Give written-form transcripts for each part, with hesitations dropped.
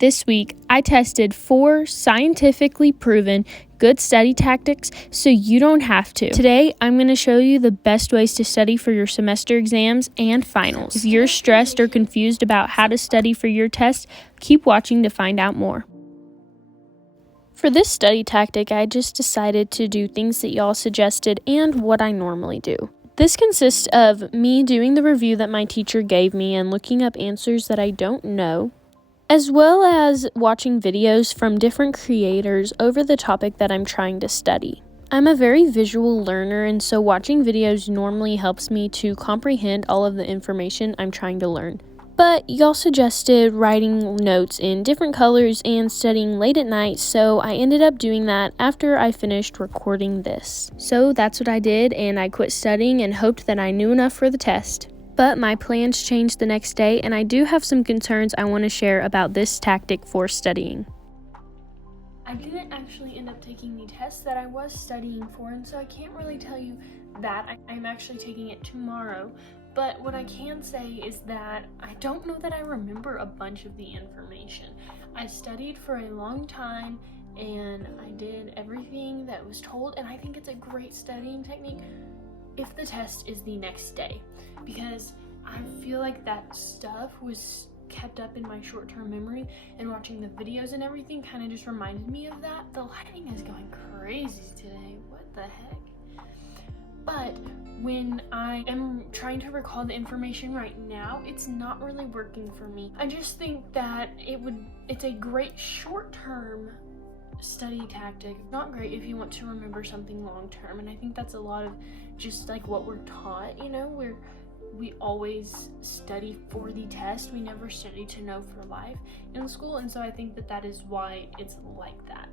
This week, I tested 4 scientifically proven good study tactics so you don't have to. Today, I'm going to show you the best ways to study for your semester exams and finals. If you're stressed or confused about how to study for your test, keep watching to find out more. For this study tactic, I just decided to do things that y'all suggested and what I normally do. This consists of me doing the review that my teacher gave me and looking up answers that I don't know, as well as watching videos from different creators over the topic that I'm trying to study. I'm a very visual learner, and so watching videos normally helps me to comprehend all of the information I'm trying to learn. But y'all suggested writing notes in different colors and studying late at night, so I ended up doing that after I finished recording this. So that's what I did, and I quit studying and hoped that I knew enough for the test. But my plans changed the next day, and I do have some concerns I want to share about this tactic for studying. I didn't actually end up taking the test that I was studying for, and so I can't really tell you that. I'm actually taking it tomorrow. But what I can say is that I don't know that I remember a bunch of the information. I studied for a long time, and I did everything that was told, and I think it's a great studying technique if the test is the next day, because I feel like that stuff was kept up in my short-term memory, and watching the videos and everything kind of just reminded me of that. The lighting is going crazy today. What the heck? But when I am trying to recall the information right now, it's not really working for me. I just think that it's a great short-term study tactic, not great if you want to remember something long-term. And I think that's a lot of just like what we're taught, we always study for the test. We never study to know for life in school, and so I think that is why it's like that.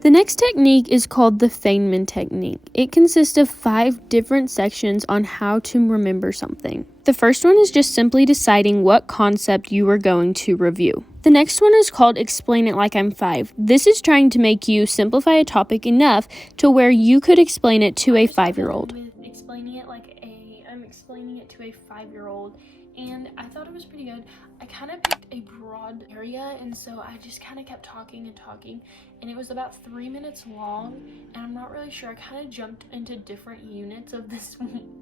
The next technique is called the Feynman Technique. It consists of 5 different sections on how to remember something. The first one is just simply deciding what concept you are going to review. The next one is called Explain It Like I'm 5. This is trying to make you simplify a topic enough to where you could explain it to a 5-year-old. I'm explaining it to a 5-year-old, and I thought it was pretty good. I kind of picked a broad area, and so I just kind of kept talking, and it was about 3 minutes long, and I'm not really sure. I kind of jumped into different units of this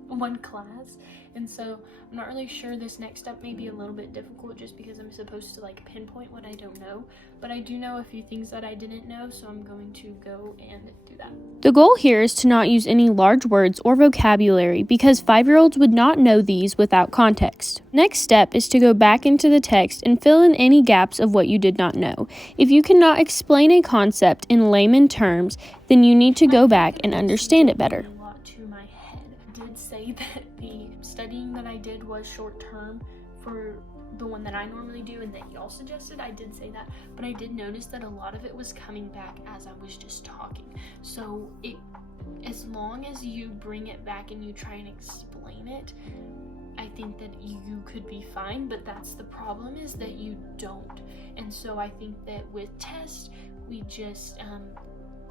one class, and so I'm not really sure. This next step may be a little bit difficult just because I'm supposed to pinpoint what I don't know, but I do know a few things that I didn't know, so I'm going to go and do that. The goal here is to not use any large words or vocabulary because 5-year-olds would not know these without context. Next step is to go back into the text and fill in any gaps of what you did not know. If you cannot explain a concept in layman terms, then you need to go back and understand it better. A lot to my head. I did say that the studying that I did was short term for the one that I normally do and that y'all suggested. I did say that, but I did notice that a lot of it was coming back as I was just talking. So as long as you bring it back and you try and explain it, I think that you could be fine, but that's the problem, is that you don't. And so I think that with tests, we just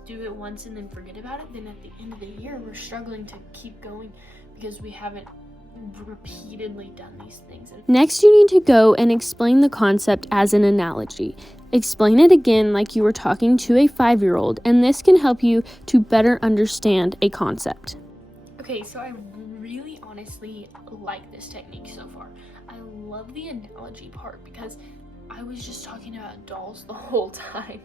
do it once and then forget about it. Then at the end of the year, we're struggling to keep going because we haven't repeatedly done these things. Next, you need to go and explain the concept as an analogy. Explain it again like you were talking to a 5-year-old, and this can help you to better understand a concept. Okay, so I really honestly like this technique so far. I love the analogy part because I was just talking about dolls the whole time,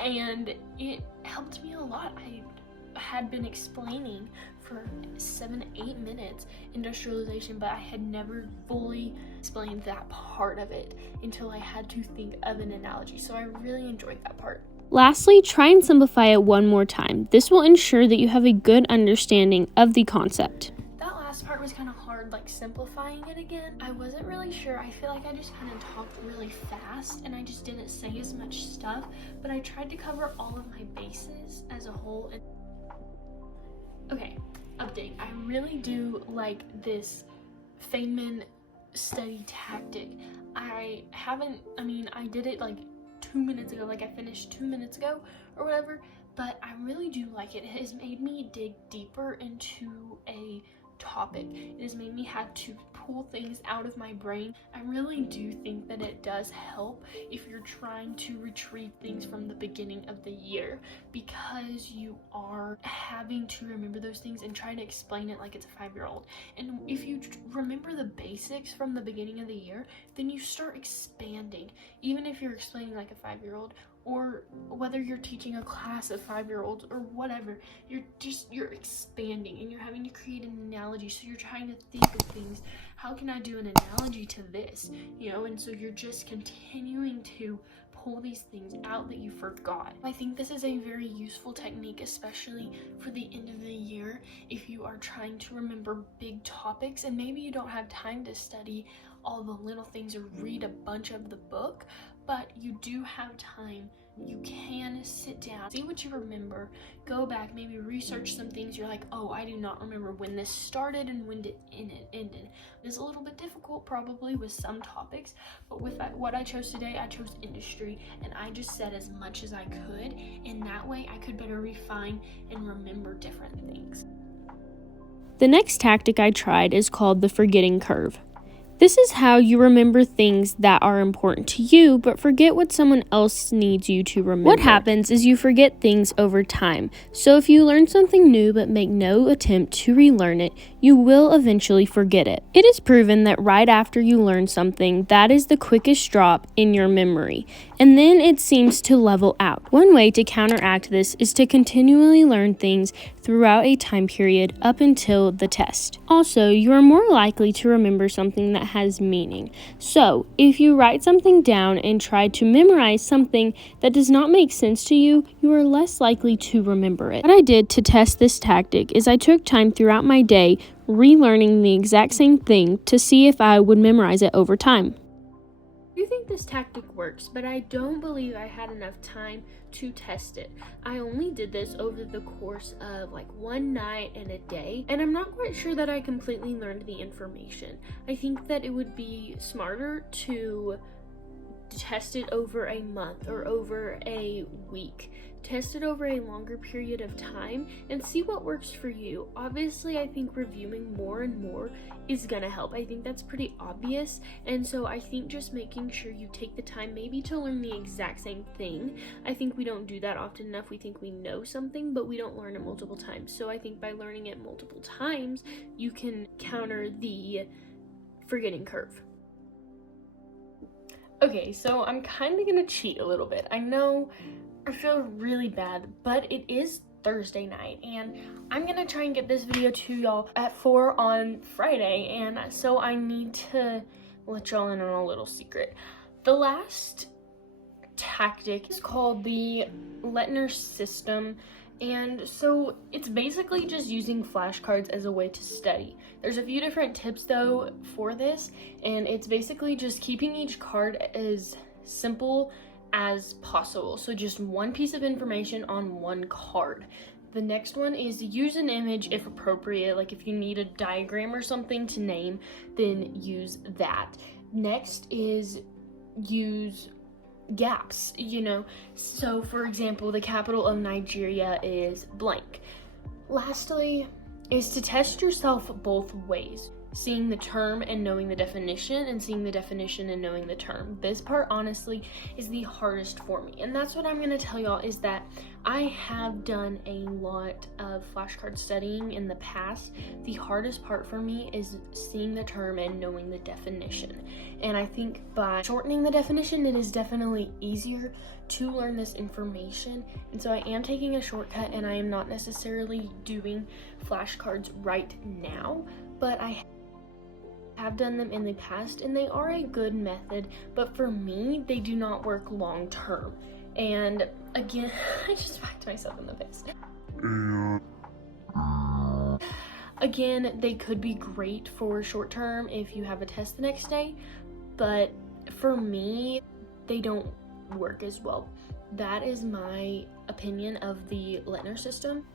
and it helped me a lot. I had been explaining for 7-8 minutes industrialization, but I had never fully explained that part of it until I had to think of an analogy. So I really enjoyed that part. Lastly, try and simplify it one more time. This will ensure that you have a good understanding of the concept. That last part was kind of hard, simplifying it again. I wasn't really sure. I feel like I just kind of talked really fast and I just didn't say as much stuff, but I tried to cover all of my bases as a whole. Okay, update. I really do like this Feynman study tactic. I did it 2 minutes ago, I finished 2 minutes ago or whatever, but I really do like it. It has made me dig deeper into a topic. It has made me have to pull things out of my brain. I really do think that it does help if you're trying to retrieve things from the beginning of the year, because you are having to remember those things and try to explain it like it's a 5-year-old. And if you remember the basics from the beginning of the year, then you start expanding. Even if you're explaining like a 5-year-old, or whether you're teaching a class of 5-year-olds or whatever, you're expanding and you're having to create an analogy. So you're trying to think of things, how can I do an analogy to this, and so you're just continuing to pull these things out that you forgot. I think this is a very useful technique, especially for the end of the year, if you are trying to remember big topics and maybe you don't have time to study all the little things or read a bunch of the book, but you do have time. You can sit down, see what you remember, go back, maybe research some things you're like, oh, I do not remember when this started and when it ended. It's a little bit difficult probably with some topics, but with what I chose today, I chose industry, and I just said as much as I could, and that way I could better refine and remember different things. The next tactic I tried is called the forgetting curve. This is how you remember things that are important to you, but forget what someone else needs you to remember. What happens is you forget things over time. So if you learn something new but make no attempt to relearn it, you will eventually forget it. It is proven that right after you learn something, that is the quickest drop in your memory, and then it seems to level out. One way to counteract this is to continually learn things throughout a time period up until the test. Also, you are more likely to remember something that has meaning. So, if you write something down and try to memorize something that does not make sense to you, you are less likely to remember it. What I did to test this tactic is I took time throughout my day relearning the exact same thing to see if I would memorize it over time. I do think this tactic works, but I don't believe I had enough time to test it. I only did this over the course of like one night and a day, and I'm not quite sure that I completely learned the information. I think that it would be smarter to test it over a month or over a week. Test it over a longer period of time and see what works for you. Obviously, I think reviewing more and more is gonna help. I think that's pretty obvious, and so I think just making sure you take the time maybe to learn the exact same thing. I think we don't do that often enough. We think we know something, but we don't learn it multiple times. So I think by learning it multiple times, you can counter the forgetting curve. Okay, so I'm kind of gonna cheat a little bit. I know I feel really bad, but it is Thursday night, and I'm gonna try and get this video to y'all at 4 on Friday, and so I need to let y'all in on a little secret. The last tactic is called the Leiner System, and so it's basically just using flashcards as a way to study. There's a few different tips though for this, and it's basically just keeping each card as simple as possible. So just one piece of information on one card. The next one is use an image if appropriate, like if you need a diagram or something to name, then use that. Next is use gaps, so for example, the capital of Nigeria is blank. Lastly is to test yourself both ways. Seeing the term and knowing the definition, and seeing the definition and knowing the term. This part honestly is the hardest for me, and that's what I'm going to tell y'all, is that I have done a lot of flashcard studying in the past. The hardest part for me is seeing the term and knowing the definition, and I think by shortening the definition, it is definitely easier to learn this information. And so I am taking a shortcut, and I am not necessarily doing flashcards right now, but I have done them in the past, and they are a good method, but for me, they do not work long term. And again, I just whacked myself in the face. Again, they could be great for short term if you have a test the next day, but for me, they don't work as well. That is my opinion of the Leiner System.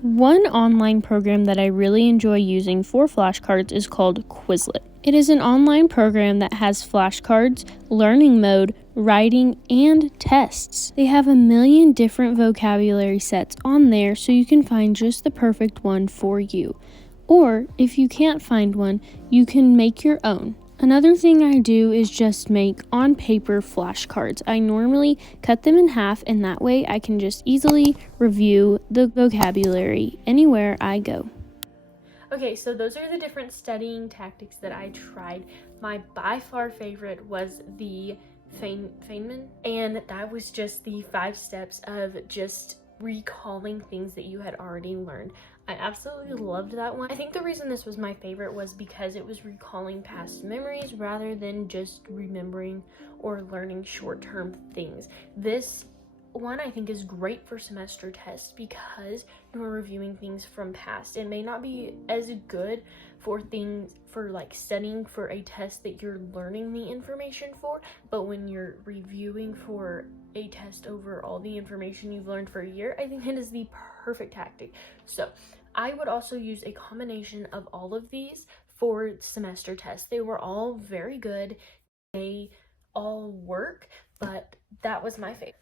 One online program that I really enjoy using for flashcards is called Quizlet. It is an online program that has flashcards, learning mode, writing, and tests. They have a million different vocabulary sets on there, so you can find just the perfect one for you. Or if you can't find one, you can make your own. Another thing I do is just make on paper flashcards. I normally cut them in half, and that way I can just easily review the vocabulary anywhere I go. Okay, so those are the different studying tactics that I tried. My by far favorite was the Feynman, and that was just the 5 steps of just recalling things that you had already learned. I absolutely loved that one. I think the reason this was my favorite was because it was recalling past memories rather than just remembering or learning short-term things. This one I think is great for semester tests because you're reviewing things from past. It may not be as good for things for like studying for a test that you're learning the information for, but when you're reviewing for a test over all the information you've learned for a year, I think it is the perfect tactic. So I would also use a combination of all of these for semester tests. They were all very good. They all work, but that was my favorite.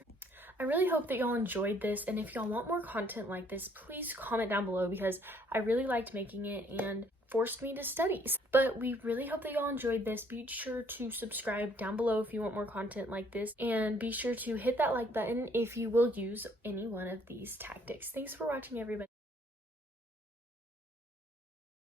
I really hope that y'all enjoyed this, and if y'all want more content like this, please comment down below because I really liked making it and forced me to study. But we really hope that y'all enjoyed this. Be sure to subscribe down below if you want more content like this, and be sure to hit that like button if you will use any one of these tactics. Thanks for watching, everybody.